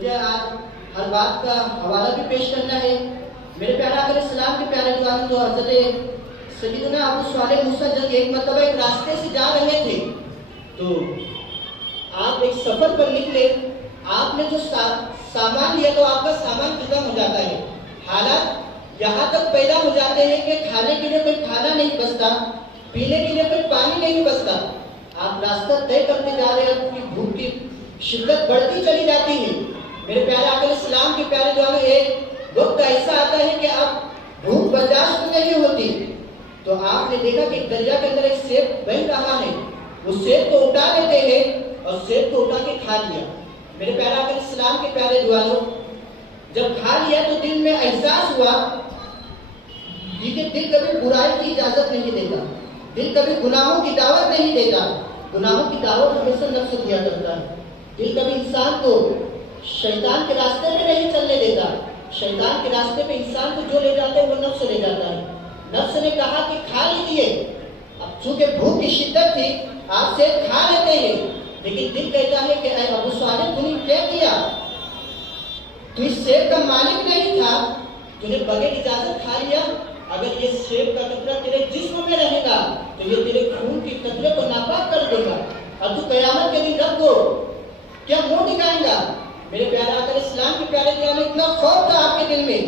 مجھے آج ہر بات کا حوالہ بھی پیش کرنا ہے۔ میرے پیارے آقا علیہ السلام کے پیارے دوست تو حضرت سیدنا ابو صالح موسیٰ جب ایک مرتبہ ایک راستے سے جا رہے تھے تو آپ ایک سفر پر نکلے، آپ نے جو سامان لیا تو آپ کا سامان ختم ہو جاتا ہے، حالات یہاں تک پیدا ہو جاتے ہیں کہ کھانے کے لیے کوئی کھانا نہیں بچتا، پینے کے لیے کوئی پانی نہیں بچتا۔ آپ راستہ طے کرتے جا رہے ہیں، آپ کی بھوک کی شدت بڑھتی چلی جاتی ہے۔ میرے پیارے آقا علیہ السلام کے پیارے دعا میں ایک وقت ایسا آتا ہے کہ اب بھوک برداشت نہیں ہوتی، تو آپ نے دیکھا کہ دریا کے اندر ایک سیب بہہ رہا ہے، وہ سیب کو اٹھا لیتے ہیں اور سیب کو اٹھا کے کھا لیا۔ میرے پیارے آقا علیہ السلام کے پیارے دعا جب کھا لیا تو دل میں احساس ہوا کہ دل کبھی برائی کی اجازت نہیں دیتا، دل کبھی گناہوں کی دعوت نہیں دیتا، گناہوں کی دعوت ہمیشہ نفس دیا کرتا ہے۔ دل کبھی انسان کو شیطان کے راستے پہ نہیں چلنے دیتا، شیطان کے راستے پہ انسان کو جو لے جاتا ہے وہ نفس لے جاتا ہے۔ نفس نے کہا کہ کھا لیجیے، اب چونکہ بھوک کی شدت تھی آپ سے کھا لیتے ہیں، لیکن دل کہتا ہے کہ اے ابو صالح تو نے کیا کیا؟ تو اس سیب کا مالک نہیں تھا، تو نے بغیر اجازت کھا لیا۔ اگر یہ سیب کا قطرہ تیرے جسم میں رہے گا تو یہ تیرے خون کے قطرے کو ناپاک کر دے گا، اور تو قیامت کے دن رب کو کیا منہ دکھائیں گا؟ میرے پیارے آقا علیہ السلام کے پیارے دعا میں اتنا خوف تھا آپ کے دل میں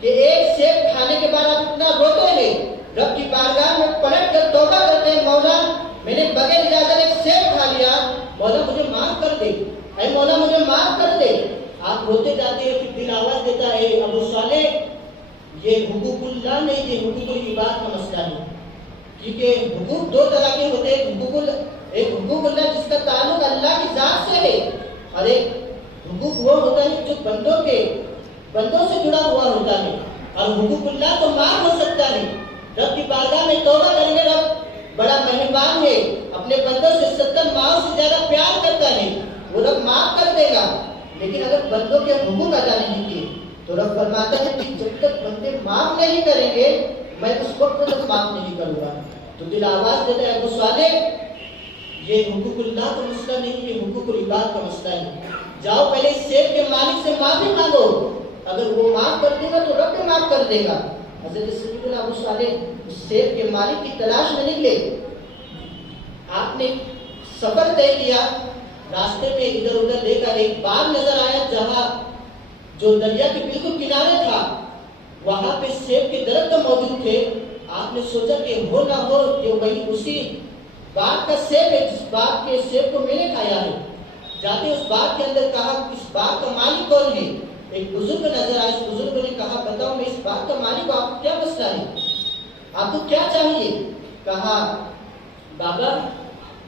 کہ ایک سیب کھانے کے بعد آپ اتنا روتے ہیں، رب کی بارگاہ میں پلٹ کر توبہ کرتے ہیں، مولا میں نے بغیر اجازت ایک سیب کھا لیا، مولا مجھے معاف کر دے، اے مولا مجھے معاف کر دے۔ آپ روتے جاتے ہیں، پھر دل آواز دیتا ہے ابو صالح یہ حقوق اللہ نہیں، یہ حقوق العباد کا مسئلہ ہے، کیونکہ حقوق دو طرح کے ہوتے ہیں، ایک حقوق اللہ جس کا تعلق اللہ کی ذات سے ہے، اور ایک حقوق وہ ہوتا ہے جو بندوں سے جڑا ہوا ہوتا ہے، اور حقوق اللہ تو معاف ہو سکتا ہے۔ رب کی بارگاہ میں توبہ کریں گے، رب بڑا مہربان ہے، اپنے بندوں سے 70 ماؤں سے زیادہ پیار کرتا ہے، وہ رب معاف کر دے گا۔ لیکن اگر بندوں کے حقوق ادا نہیں کیے تو رب فرماتا ہے کہ جب تک بندے معاف نہیں کریں گے میں اس وقت تک معاف نہیں کروں گا۔ تو دل آواز دیتا ہے ابو صالح یہ حقوق اللہ کا مسئلہ نہیں، یہ حقوق العباد کا مسئلہ ہے، جاؤ پہلے اس سیب کے مالک سے معافی مانگو، اگر وہ معاف کر دے گا تو رب بھی معاف کر دے گا۔ حضرت سیدنا ابو صالح اس سیب کے مالک کی تلاش میں نکلے، آپ نے سفر طے کیا، راستے میں ادھر ادھر دیکھا ایک باغ نظر آیا جہاں جو دریا کے بالکل کنارے تھا، وہاں پہ سیب کے درخت موجود تھے۔ آپ نے سوچا کہ ہو نہ ہو کہ وہی اسی باغ کا سیب ہے جس باغ کے سیب کو میں نے کھایا ہے۔ جاتے اس باغ کے اندر کہا اس باغ کا مالک کون ہے؟ ایک بزرگ نظر آیا، اس بزرگ نے کہا بتاؤ میں اس باغ کا مالک ہوں، آپ کو کیا مسئلہ ہے، آپ کو کیا چاہیے؟ کہا بابا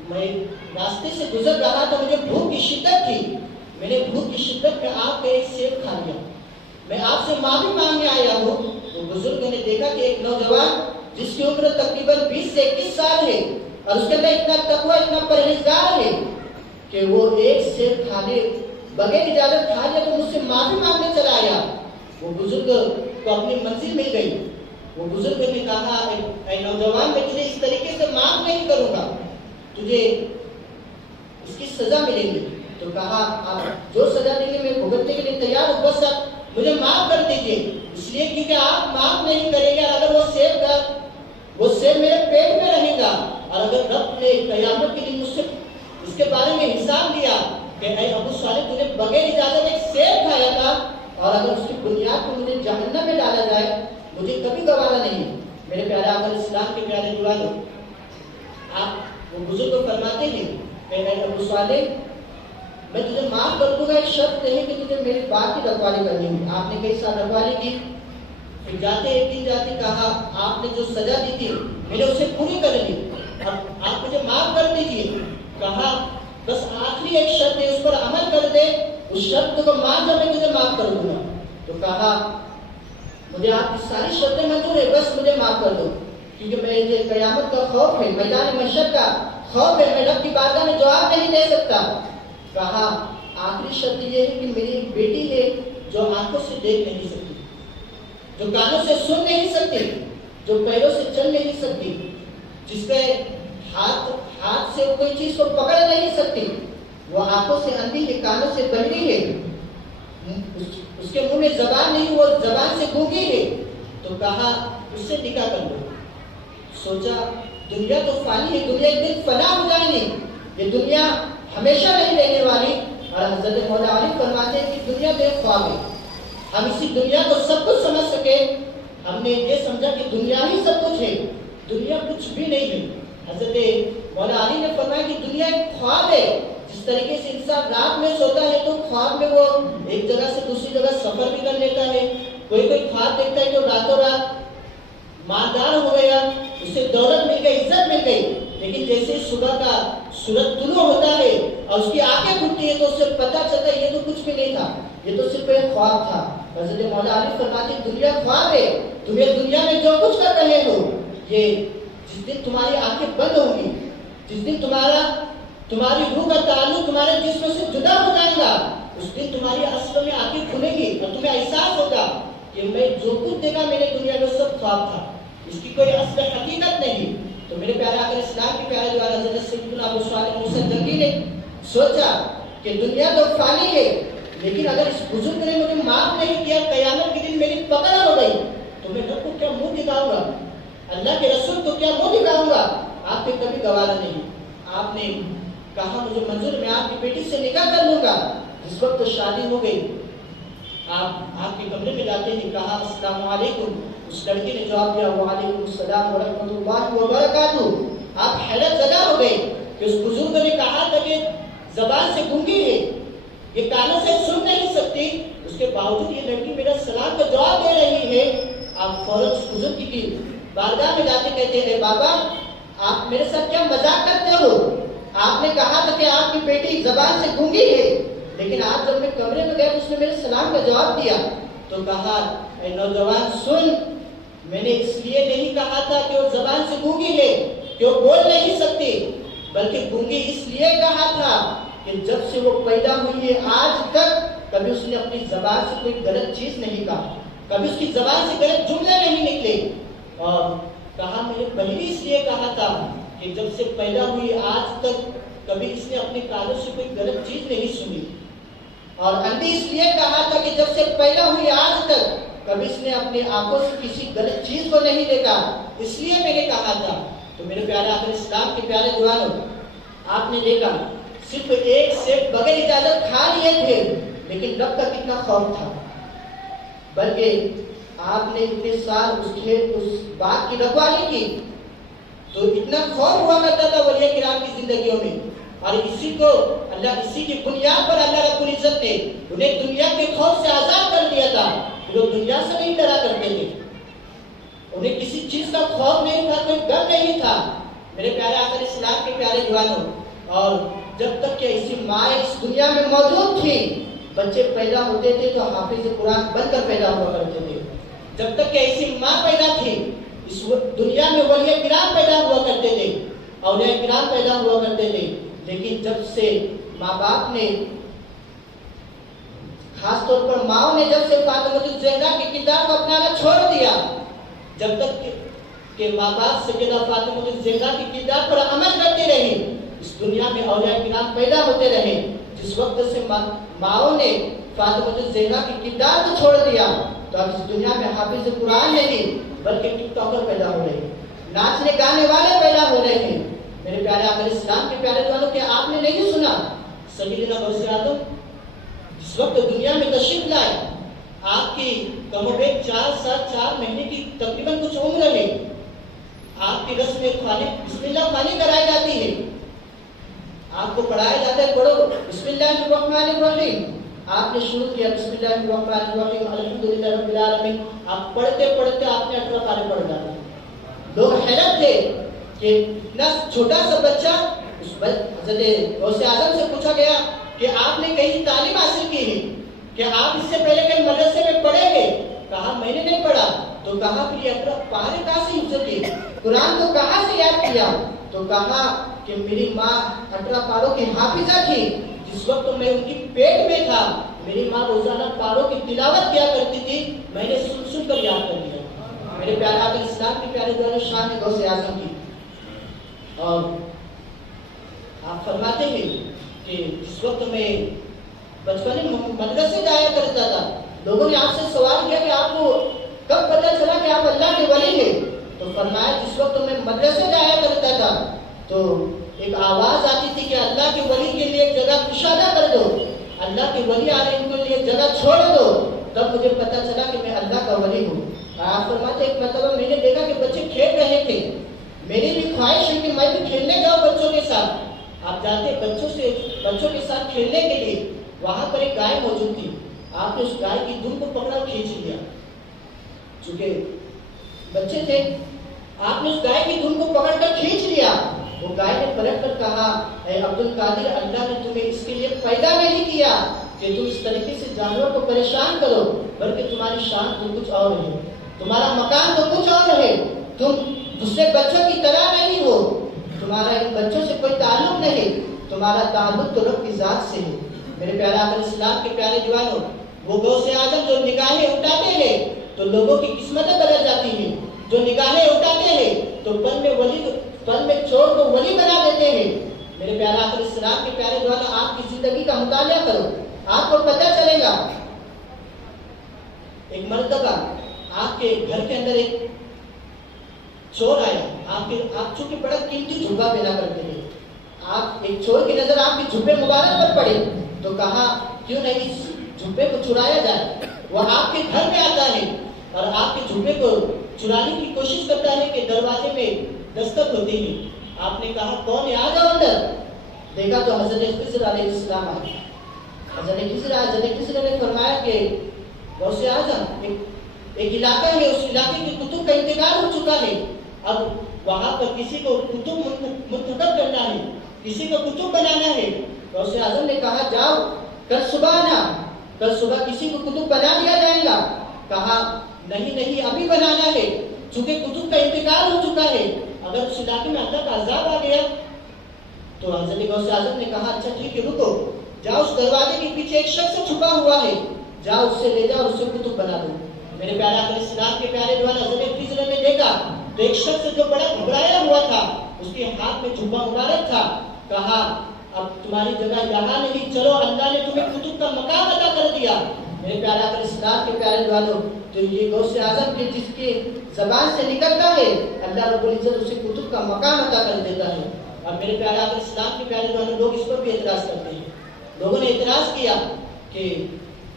میں راستے سے گزر رہا تھا، مجھے بھوک کی شدت تھی، میں نے بھوک کی شدت میں آپ کا ایک سیب کھا لیا، میں آپ سے معافی مانگنے آیا ہوں۔ وہ بزرگ نے دیکھا کہ ایک نوجوان جس کی عمر تقریباً 20 سے 21 سال ہے اور اس کے اندر اتنا تقوی اتنا پرہیزگار ہے کہ وہ ایک سیب کھانے بغیر اجازت کھا لیا تو مجھ سے معافی مانگنے چلا آیا۔ وہ بزرگ کو اپنی منزل مل گئی، وہ بزرگ نے کہا اے نوجوان میں تجھے اس طریقے سے معاف نہیں کروں گا، تجھے اس کی سزا ملے گی۔ تو کہا آپ جو سزا دیں گے میں بھگتنے کے لیے تیار ہوں، بس اب مجھے معاف کر دیجیے، اس لیے کیونکہ آپ معاف نہیں کریں گے، اگر وہ سیب میرے پیٹ میں رہے گا، اور اگر رب نے قیامت کے دن مجھ سے اس کے بارے میں حساب لیا کہ اے ابو صالح تو نے بغیر اجازت ایک سیب کھایا تھا، اور اگر اس کی بنیاد پر مجھے جہنم میں ڈالا جائے مجھے کبھی گوارا نہیں ہے۔ میرے پیارے آقا علیہ السلام کے پیارے دوستو، آپ وہ بزرگ فرماتے ہیں کہ اے ابو صالح میں تجھے معاف کر دوں گا، ایک شرط نہیں کہ تجھے میری بات کی رکھوالی کرنی ہوگی۔ آپ نے کئی سال رکھوالی کی، پھر جاتے ایک دن جاتے کہا آپ نے جو سزا دی تھی میں نے اسے پوری کر لی، اب آپ مجھے معاف کر دیجیے۔ کہا بس آخری ایک شرط ہے، اس پر عمل کر دے، اس شرط کو مان جا میں تجھے معاف کر دوں گا۔ تو کہا مجھے آپ کی ساری شرطیں منظور ہے، بس مجھے معاف کر دو، کیونکہ میں قیامت کا خوف ہے، میدان محشر کا خوف ہے، میں رب کی بارگاہ میں جواب نہیں دے سکتا۔ کہا آخری شرط یہ ہے کہ میری ایک بیٹی ہے جو آنکھوں سے دیکھ نہیں سکتی، جو کانوں سے سن نہیں سکتی، جو پیروں سے چل نہیں سکتی، جس پہ ہاتھ سے کوئی چیز کو پکڑ نہیں سکتی، وہ آنکھوں سے اندھی ہے، کانوں سے بہری ہے، اس کے منہ میں زبان نہیں، وہ زبان سے گونگی ہے، تو کہا اس سے نکاح کر لو۔ سوچا دنیا تو فانی ہے، دنیا ایک دن فنا ہو جائے گی، یہ دنیا ہمیشہ نہیں رہنے والی۔ اور حضرت مولا علی فرماتے ہیں کہ دنیا بے خواب ہے، ہم اسی دنیا کو سب کچھ سمجھ سکے، ہم نے یہ سمجھا کہ دنیا ہی سب کچھ ہے، دنیا کچھ بھی نہیں ہے۔ حضرت مولا علی نے فرمایا کہ دنیا ایک خواب ہے، جس طریقے سے انسان رات میں سوتا ہے تو خواب میں وہ ایک جگہ سے دوسری جگہ سفر بھی کر لیتا ہے، کوئی خواب دیکھتا ہے کہ راتوں رات مالدار ہو گیا، اسے دولت مل گئی، عزت مل گئی، لیکن جیسے صبح کا سورج طلوع ہوتا ہے اور اس کی آنکھیں کھلتی ہے تو اسے پتہ چلتا ہے یہ تو کچھ بھی نہیں تھا، یہ تو صرف ایک خواب تھا۔ حضرت مولا علی فرماتے ہیں دنیا خواب ہے، تمہیں دنیا میں جو کچھ کر رہے ہو، یہ جس دن تمہاری آنکھیں بند ہوں گی، جس دن تمہاری روح کا تعلق تمہارے جسم سے جدا ہو جائے گا، اس دن تمہاری اصل میں آنکھیں کھلیں گی اور تمہیں احساس ہوگا کہ میں جو کچھ دیکھا میں نے دنیا میں سب خواب تھا، اس کی کوئی اصل حقیقت نہیں۔ تو میرے پیارے آقا اسلام کے پیارے دوارا حضرت سیدنا ابو صالح موسیٰ جنگی نے سوچا کہ دنیا تو فانی ہے، لیکن اگر اس بزرگ نے مجھے معاف نہیں کیا، قیامت کے دن میری پکڑ ہو گئی تو میں رب کو کیا منہ دکھاؤں گا، اللہ کے رسول کو کیا منہ دکھاؤں گا، آپ پہ کبھی گوارا نہیں۔ آپ نے کہا مجھے منظور، میں آپ کی بیٹی سے نکاح کر لوں گا۔ جس وقت شادی ہو گئی، آپ کے کمرے میں جاتے ہیں، کہا السلام علیکم، اس لڑکی نے جواب دیا وعلیکم السلام ورحمۃ اللہ وبرکاتہ۔ آپ حیرت زدہ ہو گئے کہ اس بزرگ نے کہا تھا کہ زبان سے گونگی ہے، یہ کانوں سے سن نہیں سکتی، اس کے باوجود یہ لڑکی میرا سلام کا جواب دے رہی ہے۔ آپ فوراً اس بزرگ کی بارگاہ میں جاتے کہتے ہیں بابا آپ میرے ساتھ کیا مذاق کرتے ہو، آپ نے کہا تھا کہ آپ کی بیٹی زبان سے گونگی ہے، لیکن آپ جب میں کمرے میں گئے اس نے میرے سلام کا جواب دیا۔ تو کہا اے نوجوان سن، میں نے اس لیے نہیں کہا تھا کہ وہ زبان سے گونگی ہے کہ وہ بول نہیں سکتی، بلکہ گونگی اس لیے کہا تھا کہ جب سے وہ پیدا ہوئی ہے آج تک کبھی اس نے اپنی زبان سے کوئی غلط چیز نہیں کہا، کبھی اس کی زبان سے غلط جملے نہیں نکلے۔ اور کہا میں نے پہلے اس لیے کہا تھا کہ جب سے پیدا ہوئی آج تک کبھی اس نے اپنے کانوں سے کوئی غلط چیز نہیں سنی، اور اندھی اس لیے کہا تھا کہ جب سے پیدا ہوئی آج تک کبھی اس نے اپنے آنکھوں سے کسی غلط چیز کو نہیں دیکھا، اس لیے میں نے کہا تھا۔ تو میرے پیارے آقا اسلام کے پیارے دوستوں، آپ نے دیکھا صرف ایک سیب بغیر اجازت کھا لیے تھے، لیکن رب کا کتنا خوف تھا، بلکہ آپ نے اتنے سال اس بات کی رکھوالی کی تو اتنا خوف ہوا کرتا تھا ولی کرام کی زندگیوں میں، اور اسی کی بنیاد پر اللہ رب العزت نے انہیں دنیا کے خوف سے آزاد کر دیا تھا۔ وہ دنیا سے نہیں ڈرا کرتے تھے، انہیں کسی چیز کا خوف نہیں تھا، کوئی ڈر نہیں تھا۔ میرے پیارے آقا اسلام کے پیارے جوانوں، اور جب تک کہ ایسی ماں اس دنیا میں موجود تھی، بچے پیدا ہوتے تھے تو حافظ قرآن بن کر پیدا ہوا کرتے تھے۔ جب تک کہ ایسی ماں پیدا تھی اس دنیا میں ولی کرام پیدا ہوا کرتے تھے، اولیاء کرام پیدا ہوا کرتے تھے، لیکن جب سے ماں باپ نے، خاص طور پر ماں نے جب سے فاطمہ الزہرا کے کردار کو اپنانا چھوڑ دیا، جب تک کہ ماں باپ سیدہ فاطمہ الزہرا کے کردار پر عمل کرتے رہے، اس دنیا میں اولیاء کرام پیدا ہوتے رہے۔ جس وقت سے ماں نے فاطمہ الزہرا کے کردار کو چھوڑ دیا تو اب اس دنیا میں حافظ قرآن نہیں بلکہ ٹک ٹاکر پیدا ہو رہے ہیں، ناچنے گانے والے پیدا ہو رہے ہیں۔ میرے پیارے آقا اسلام کے پیارے دوستوں، کہ آپ نے نہیں سنا سیدنا غوث اعظم جس وقت دنیا میں تشریف لائے، آپ کی کم و بیش 4 سال 4 مہینے کی تقریباً کچھ عمر ہے، آپ کی رسم بسم اللہ خوانی کرائی جاتی ہے، آپ کو پڑھایا جاتا ہے پڑھو بسم اللہ الرحمن الرحیم، آپ نے شروع کیا بسم اللہ الرحمن الرحیم الحمدللہ رب العالمین، آپ پڑھتے پڑھتے آپ نے 18 پارے پڑھ ڈالے۔ لوگ حیرت تھے کہ اتنا چھوٹا سا بچہ، حضرت غوث اعظم سے پوچھا گیا کہ آپ نے کہیں تعلیم حاصل کی ہے، کہ آپ اس سے پہلے کہیں مدرسے میں پڑھے گے؟ کہا میں نے نہیں پڑھا۔ تو کہا پھر یہ 18 پارے کہاں سے حفظ کیے، قرآن کو کہاں سے یاد کیا؟ تو کہا کہ میری ماں 18 پاروں کی حافظہ تھی، جس وقت میں ان کی پیٹ میں تھا میری ماں روزانہ پاروں کی تلاوت کیا کرتی تھی، میں نے سن سن کر یاد کر لیا۔ میرے پیارے آقا اسلام کے پیارے دوستوں، شان غوث اعظم کی، اور آپ فرماتے ہیں کہ جس وقت میں بچپن میں مدرسے جایا کرتا لوگوں نے آپ سے سوال کیا کہ آپ کو کب پتہ چلا کہ آپ اللہ کے ولی ہیں؟ تو فرمایا جس وقت میں مدرسے جایا کرتا تھا تو ایک آواز آتی تھی کہ اللہ کے ولی کے لیے جگہ کشادہ کر دو، اللہ کے ولی آ رہے ہیں ان کے لیے جگہ چھوڑ دو، تب مجھے پتہ چلا کہ میں اللہ کا ولی ہوں۔ آپ فرماتے ایک مرتبہ میں نے دیکھا کہ بچے کھیل رہے تھے، میری بھی خواہش ہے کہ میں بھی کھیلنے جاؤں بچوں کے ساتھ۔ آپ جاتے بچوں کے ساتھ کھیلنے کے لیے، وہاں پر ایک گائے موجود تھی، آپ نے اس گائے کی دم کو پکڑا کھینچ لیا، چونکہ بچے تھے، آپ نے اس گائے کی دم کو پکڑ کر کھینچ لیا۔ وہ گائے نے پلٹ کر کہا اے عبد القادر، اللہ نے تمہیں اس کے لیے پیدا نہیں کیا کہ تم اس طریقے سے جانوروں کو پریشان کرو، بلکہ تمہاری شان تو کچھ اور ہے، تمہارا مکان تو کچھ اور ہے، تم دوسرے بچوں کی طرح نہیں ہو، تمہارا ان بچوں سے کوئی تعلق نہیں، تمہارا تعلق تو رب کی ذات سے ہے۔ میرے پیارے آقا اسلام کے پیارے جوانوں، وہ غوث اعظم جو نگاہیں اٹھاتے ہیں تو لوگوں کی قسمتیں بدل جاتی ہیں، جو نگاہیں اٹھاتے ہیں تو پل میں چور کو ولی بنا دیتے ہیں۔ میرے پیارے آقا اسلام کے پیارے جوانوں، آپ کی زندگی کا مطالعہ کرو، آپ کو پتہ چلے گا۔ ایک مرتبہ آپ کے گھر کے اندر ایک چور آیا، آپ چونکہ بڑا قیمتی جھبا پہنا کرتے ہیں، آپ ایک چور کی نظر آپ کے جھبے مبارک پر پڑے تو کہا کیوں نہیں اس جھبے کو چرایا جائے۔ وہ آپ کے گھر میں آتا ہے اور آپ کے جھبے کو چرانے کی کوشش کرتا ہے کہ دروازے میں دستک ہوتی ہے۔ آپ نے کہا کون ہے، آ جاؤ اندر۔ دیکھا تو حضرت خضر علیہ السلام آئے۔ حضرت خضر نے فرمایا کہ غوث اعظم ایک علاقہ ہے، اس علاقے کے کتب کا انتقال ہو چکا ہے، اب وہاں پر کسی کو کتب منتخب کرنا ہے، کسی کو کتب بنانا ہے۔ غوث اعظم نے کہا جاؤ کل صبح آنا، کل صبح کسی کو کتب بنا دیا جائے گا۔ کہا نہیں ابھی بنانا ہے، چونکہ کتب کا انتقال ہو چکا ہے، اگر اس علاقے میں اللہ کا عذاب آ گیا تو حضرت غوث اعظم نے کہا اچھا ٹھیک ہے رکو، جاؤ اس دروازے کے پیچھے ایک شخص چھپا ہوا ہے، جاؤ اس سے لے جاؤ، اس سے کتب بنا دو۔ میرے پیارے آقا اسلام کے پیارے جوان، حضرت خضر نے دیکھا تو ایک شخص جو بڑا گھبرایا ہوا تھا، اس کے ہاتھ میں جھبا مبارک تھا، کہا اب تمہاری جگہ یہاں نہیں، چلو اللہ نے تمہیں کتب کا مقام عطا کر دیا۔ میرے پیارے آقا اسلام کے پیارے جوانوں، تو یہ غوث اعظم کے جس کے زبان سے نکلتا ہے اللہ رب العزت اسے کتب کا مقام عطا کر دیتا ہے۔ اور میرے پیارے آقا اسلام کے پیارے جوانوں، لوگ اس پر بھی اعتراض کرتے ہیں۔ لوگوں نے اعتراض کیا کہ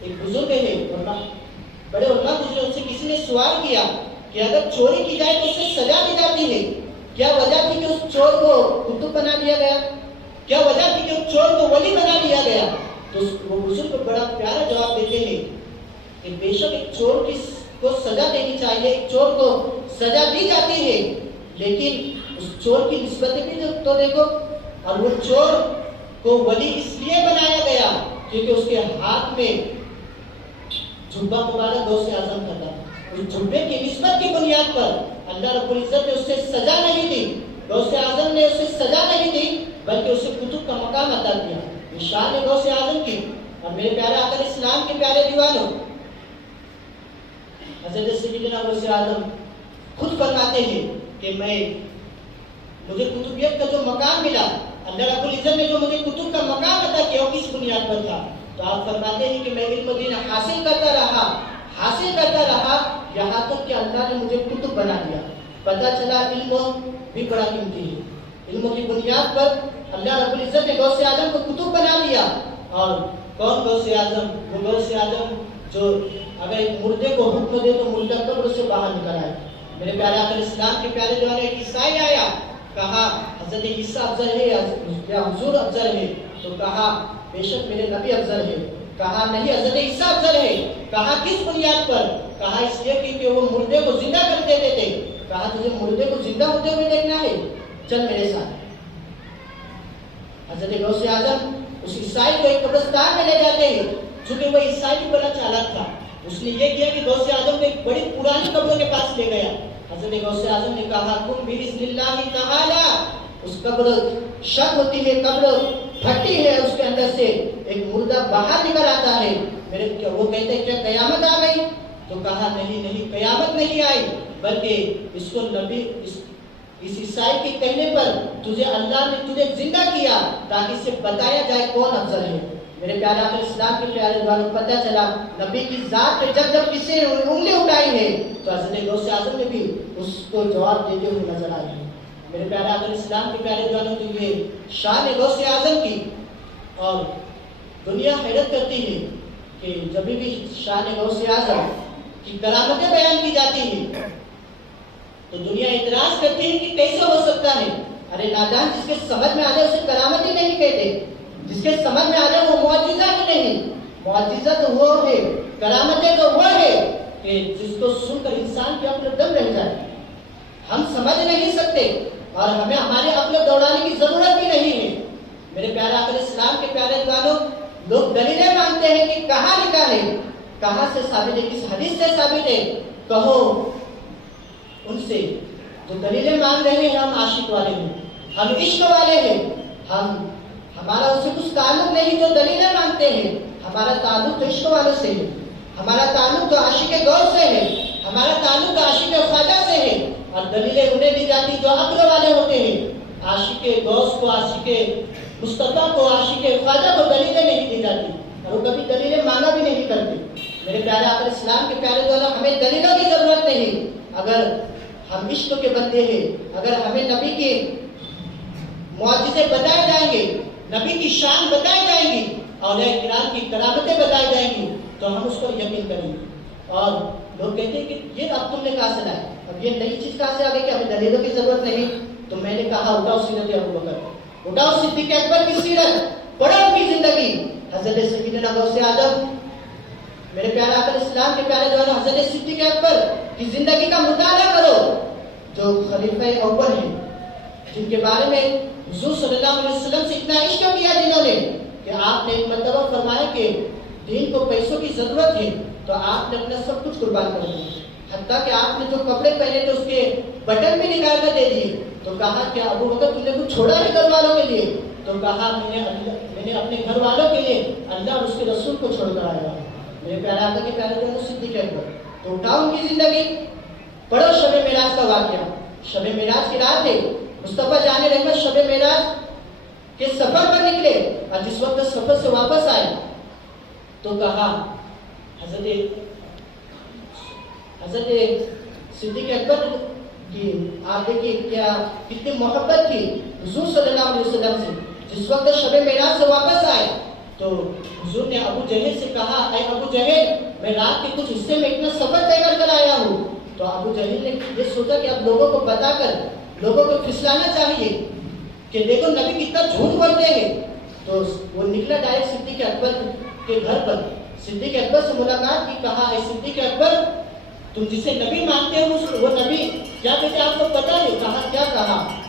ایک بزرگ ہے، بڑے علماء گزرے، ان سے کسی نے سوال کیا کہ اگر چوری کی جائے تو اس سے سزا دی جاتی ہے، کیا وجہ تھی کہ اس چور کو کتب بنا دیا گیا؟ کیا وجہ تھی کہ اس چور کو ولی بنا دیا گیا؟ تو وہ بزرگ بڑا پیارا جواب دیتے ہیں کہ بے شک ایک چور کو سزا دینی چاہیے، ایک چور کو سزا دی جاتی ہے، لیکن اس چور کی نسبتیں بھی تو دیکھو، اور وہ چور کو ولی اس لیے بنایا گیا کیونکہ اس کے ہاتھ میں جھبا مبارک غوث اعظم کا تھا۔ اس جھبے کی نسبت کی بنیاد پر اللہ رب العزت نے اسے سزا نہیں دی، غوث اعظم نے اسے سزا نہیں دی، بلکہ اسے کتب کا مقام عطا کیا۔ یہ شان ہے غوث اعظم کی۔ اور میرے پیارے آقا اسلام کے پیارے دیوانوں، حضرت سیدنا غوث اعظم خود فرماتے ہیں کہ مجھے قطبیت کا جو مقام ملا، اللہ رب العزت نے جو مجھے کتب کا مقام عطا کیا وہ کس بنیاد پر تھا؟ تو آپ فرماتے ہیں کہ میں علم و دین حاصل کرتا رہا یہاں تک کہ اللہ نے مجھے کتب بنا دیا۔ پتہ چلا علم بھی بڑا قیمتی ہے، علم کی بنیاد پر اللہ رب العزت نے غوث اعظم کو کتب بنا دیا۔ اور کون غوث اعظم؟ وہ غوث اعظم جو اگر ایک مردے کو حکم دے تو مردہ قبر سے باہر نکل آئے۔ میرے پیارے آقا اسلام کے پیارے جو ایک عیسائی آیا، کہا حضرت عیسیٰ افضل ہے یا حضور افضل ہے؟ تو کہا بے شک میرے نبی افضل ہے۔ کہا نہیں، حضرت عیسیٰ افضل ہے۔ کہا کس بنیاد پر؟ کہا اس لیے کہ وہ مردے کو زندہ کر دیتے تھے۔ کہا تجھے مردے کو زندہ ہوتے ہوئے دیکھنا ہے، چل میرے ساتھ۔ حضرت غوث اعظم اس عیسائی کو ایک قبرستان میں لے جاتے ہیں، چونکہ وہ عیسائی بھی بڑا چالاک تھا، اس نے یہ کیا کہ غوث اعظم کو ایک بڑی پرانی قبروں کے پاس لے گیا۔ حضرت غوث اعظم نے کہا کن بِإِذْنِ اللَّهِ تَعَالَى، اس قبر شک ہوتی ہے، قبر پھٹی ہے، اس کے اندر سے ایک مردہ باہر نکل آتا ہے۔ وہ کہتے ہیں کیا قیامت آ گئی؟ تو کہا نہیں قیامت نہیں آئی، بلکہ اس کو نبی اس عیسائی کے کہنے پر تجھے اللہ نے تجھے زندہ کیا تاکہ اسے بتایا جائے کون افضل ہے۔ میرے پیارے آقا اسلام کے پیارے دواروں پتہ چلا نبی کی ذات پہ جب کسی نے انگلی اٹھائی ہے تو حضرت غوث اعظم نے بھی اس کو جواب دیتے ہوئے نظر آئے ہیں۔ میرے پیارے آقا اسلام کے پیارے دواروں تو یہ شان غوث اعظم کی، اور دنیا حیرت کرتی ہے کہ جب بھی شان غوث اعظم کی کرامتیں بیان کی جاتی ہیں تو دنیا اعتراض کرتی ہے کہ کیسے ہو سکتا ہے؟ ارے نادان، جس کے سمجھ میں آ جائے اسے کرامت ہی نہیں کہتے، جس کے سمجھ میں آ جائے وہ معجزہ ہی نہیں۔ معجزہ تو وہ ہے، کرامتیں تو وہ ہے کہ جس کو سن کر انسان کی عقل دم رہ جائے۔ ہم سمجھ نہیں سکتے اور ہمیں ہمارے عقل دوڑانے کی ضرورت بھی نہیں ہے۔ میرے پیارے آقا اسلام کے پیارے دوستوں، لوگ دلیلیں مانگتے ہیں کہ کہاں لکھا ہے، کہاں سے ثابت ہے، کس حدیث سے ثابت ہے؟ کہو ان سے جو دلیلیں مانگ رہے ہیں ہم عاشق والے ہیں، ہم عشق والے ہیں، ہمارا اس سے کچھ تعلق نہیں جو دلیلیں مانگتے ہیں، ہمارا تعلق تو عشق والوں سے ہے، ہمارا تعلق تو عاشق غوث سے ہے، ہمارا تعلق تو عاشق خواجہ سے ہے، اور دلیلیں انہیں دی جاتی جو عقل والے ہوتے ہیں۔ عاشق غوث کو، عاشق مصطفیٰ کو، عاشق خواجہ کو دلیلیں نہیں دی جاتی اور وہ کبھی دلیلیں مانگا بھی نہیں کرتے۔ میرے پیارے آقا اسلام کے پیارے دوستوں، ہمیں دلیلوں کی ضرورت نہیں۔ اگر ہم عشق کے بندے ہیں، اگر ہمیں نبی کے معجزے بتائے جائیں گے، نبی کی شان بتائی جائیں گی، اولیاء کرام کی کرامتیں بتائی جائیں گی تو ہم اس پر یقین کریں گے۔ اور لوگ کہتے ہیں کہ یہ اب تم نے کہاں سے لائے، اب یہ نئی چیز کہاں سے آ گئی کہ ہمیں دلیلوں کی ضرورت نہیں؟ تو میں نے کہا اٹھاؤ سیرت ابو بکر، اٹھاؤ صدیق اکبر کی سیرت، پڑھو ان کی زندگی۔ حضرت سیدنا غوث اعظم، میرے پیارے آقا اسلام کے پیارے دوستوں، حضرت صدیق اکبر کی زندگی کا مطالعہ کرو، جو خلیفہ اول ہیں، جن کے بارے میں حضور صلی اللہ علیہ وسلم سے اتنا عشق کیا جنہوں نے کہ آپ نے ایک مرتبہ فرمایا کہ دین کو پیسوں کی ضرورت ہے تو آپ نے اپنا سب کچھ قربان کر دیا، حتیٰ کہ آپ نے جو کپڑے پہنے تھے اس کے بٹن بھی نکال کر دے دیے۔ تو کہا کہ ابو بکر تم نے کچھ چھوڑا ہے گھر والوں کے لیے؟ تو کہا میں نے اپنے گھر والوں کے لیے اللہ اور اس کے رسول کو چھوڑ کر آیا ہوں۔ میرے پیارے آقا کے پیارے دوستوں، صدیق اکبر، تو اٹھاؤ ان کی زندگی، پڑھو شب معراج کا واقعہ۔ شب معراج کی رات ہے، مصطفیٰ جان رحمت شب معراج کے سفر پر نکلے اور جس وقت سفر سے واپس آئے تو کہا حضرت صدیق اکبر کی، آپ دیکھیے کیا کتنی محبت تھی حضور صلی اللہ علیہ وسلم سے۔ جس وقت شب معراج سے واپس آئے تو حضور نے ابو جہل سے کہا، اے ابو جہل، میں رات کے کچھ حصے میں اتنا سفر طے کر آیا ہوں۔ تو ابو جہل نے یہ سوچا کہ اب لوگوں کو بتا کر لوگوں کو پھسلانا چاہیے کہ دیکھو نبی کتنا جھوٹ بولتے ہیں۔ تو وہ نکلا ڈائریکٹ صدیق اکبر کے گھر پر، صدیق اکبر سے ملاقات کی، کہا اے صدیق اکبر، تم جسے نبی مانتے ہو وہ نبی کیا کہتے ہیں آپ کو پتا ہے؟ کہا کیا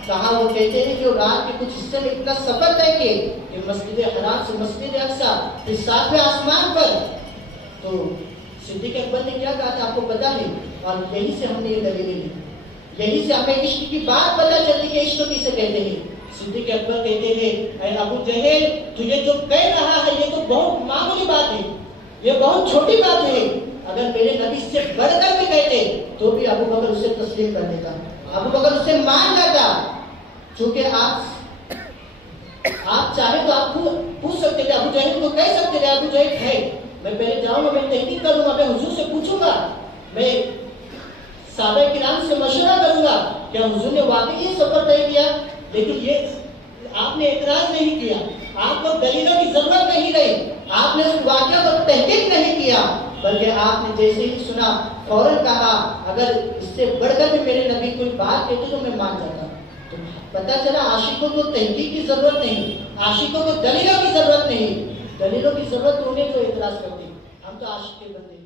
کہا وہ کہتے ہیں جو رات کے کچھ حصے میں اتنا سفر طے کیے کہ مسجد حرام سے مسجد اقصیٰ پھر ساتویں آسمان پر۔ تو صدیق اکبر نے کیا کہا تھا آپ کو پتا ہے؟ اور یہی سے ہم نے یہ دلیلیں لی، یہی سے ہمیں عشق کی بات پتہ چلتی کہ عشق کسے کہتے ہیں۔ صدیق اکبر کہتے ہیں اے ابو جہل، تجھے جو کہہ رہا ہے یہ تو بہت معمولی بات ہے، یہ بہت چھوٹی بات ہے، اگر میرے نبی سے بڑھ کر بھی کہتے تو بھی ابو بکر اسے تسلیم کر دیتا، ابو بکر اسے مان جاتا۔ چونکہ آپ چاہے تو آپ پوچھ سکتے تھے، ابو جہل کو کہہ سکتے تھے ابو جہل ہے، میں پہلے جاؤں گا، میں تحقیق کروں گا، میں حضور سے پوچھوں گا، میں صحابہ کرام سے مشورہ کروں گا کہ حضور نے واقعی یہ سفر طے کیا۔ لیکن یہ آپ نے اعتراض نہیں کیا، آپ کو دلیلوں کی ضرورت نہیں رہی، آپ نے اس واقعہ کو تحقیق نہیں کیا، بلکہ آپ نے جیسے ہی سنا فوراً کہا اگر اس سے بڑھ کر بھی میرے نبی کوئی بات کہتے تو میں مان جاتا۔ تو پتہ چلا عاشقوں کو تحقیق کی ضرورت نہیں، عاشقوں کو دلیلوں کی ضرورت نہیں، دلیلوں کی ضرورت انہیں جو اعتراض کرتے، ہم تو عاشق کے بندے ہیں۔